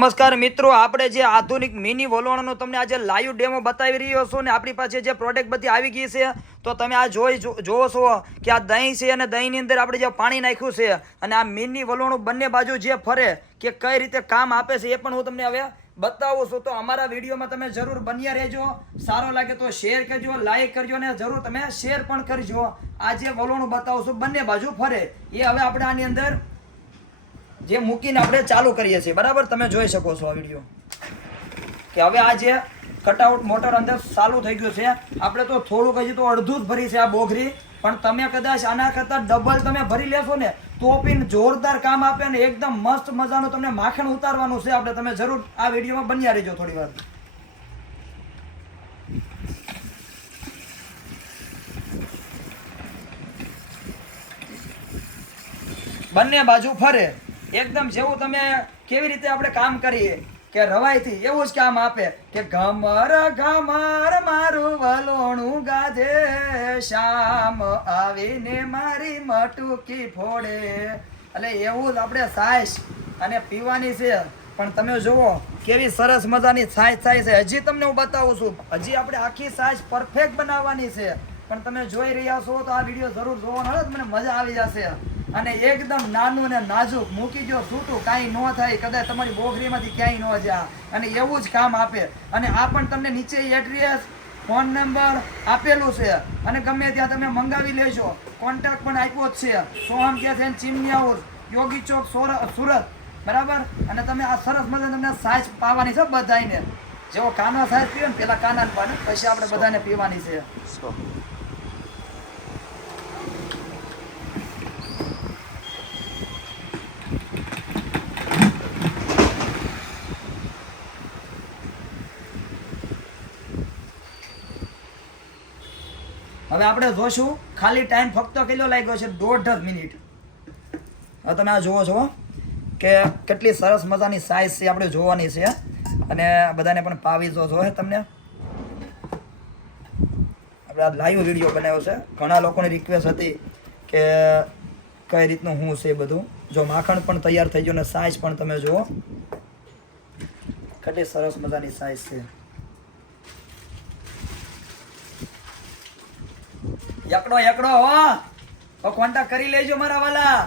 નમસ્કાર મિત્રો, આપણે જે આધુનિક મિની વલોણનો તમને આજે લાઈવ ડેમો બતાવી રહ્યો છું ને આપણી પાસે જે પ્રોડક્ટ બધી આવી ગઈ છે તો તમે આ જોવો છો કે આ દહીં છે અને દહીંની અંદર આપણે જે પાણી નાખ્યું છે અને આ મિની વલોણું બંને બાજુ જે ફરે કે કઈ રીતે કામ આપે છે એ પણ હું તમને હવે બતાવું છું. તો અમારા વિડીયોમાં તમે જરૂર બન્યા રહેજો. સારો લાગે તો શેર કરજો, લાઈક કરજો અને જરૂર તમે શેર પણ કરજો. આ જે વલોણું બતાવું છું બંને બાજુ ફરે એ હવે આપણે આની અંદર જે મૂકીને આપણે ચાલુ કરીએ છીએ. બરાબર, તમે જોઈ શકો છો આ વિડીયો કે હવે આ જે કટઆઉટ મોટર અંદર ચાલુ થઈ ગયું છે. આપણે તો થોડુંક હજી તો અડધું જ ભરી છે આ બોઘરી, પણ તમે કદાચ આના કરતાં ડબલ તમે ભરી લેશો ને તો પણ જોરદાર કામ આપે ને એકદમ મસ્ત મજાનું તમને માખણ ઉતારવાનું છે આપણે. તમે જરૂર આ વિડીયોમાં બન્યા રહેજો થોડી વાર. બંને બાજુ ફરે એકદમ જેવું તમે કેવી રીતે આપણે કામ કરીએ કે રવાઈથી એવું જ કામ આપે કે ઘમર ઘમર મારું વલોણું ગાજે, શામ આવીને મારી મટુકી ફોડે. એટલે એવું જ આપણે છાશ અને પીવાની છે. પણ તમે જુઓ કેવી સરસ મજાની છાશ થાય છે. હજી તમને હું બતાવું છું, હજી આપણે આખી છાશ પરફેક્ટ બનાવવાની છે. પણ તમે જોઈ રહ્યા છો તો આ વિડીયો જરૂર જોવાનો હોય તો મને મજા આવી જશે. અને એકદમ નાનું અને નાજુક મૂકી દો છૂટું, કાંઈ ન થાય, કદાચ તમારી બોગરીમાંથી ક્યાંય ન જા, અને એવું જ કામ આપે. અને આ પણ તમને નીચે એડ્રેસ, ફોન નંબર આપેલું છે અને ગમે ત્યાં તમે મંગાવી લેજો. કોન્ટેક્ટ પણ આપ્યો જ છે. સોહમ કે ચીમની હાઉસ, યોગી ચોક, સુરત. બરાબર. અને તમે આ સરસ મજા તમને સાઈઝ પાવાની છે બધાને. જેવો કાનો સાઈઝ પીવે ને પેલા કાનાને પાને, પછી આપણે બધાને પીવાની છે. હવે આપણે જોશું ખાલી ટાઈમ ફક્ત કેટલો લાગ્યો છે, 1.5 મિનિટ. હવે તમે આ જુઓ છો કે કેટલી સરસ મજાની સાઈઝ છે, આપણે જોવાની છે અને બધાને પણ પાવી જો જોઈએ. તમને આપણે આ લાઈવ વિડીયો બનાવ્યો છે. ઘણા લોકોની રિક્વેસ્ટ હતી કે કઈ રીતનું શું છે બધું. જો માખણ પણ તૈયાર થઈ ગયું અને સાઈઝ પણ તમે જુઓ કેટલી સરસ મજાની સાઈઝ છે. એકડો હો, કોન્ટેક્ટ કરી લેજો મારા વાલા.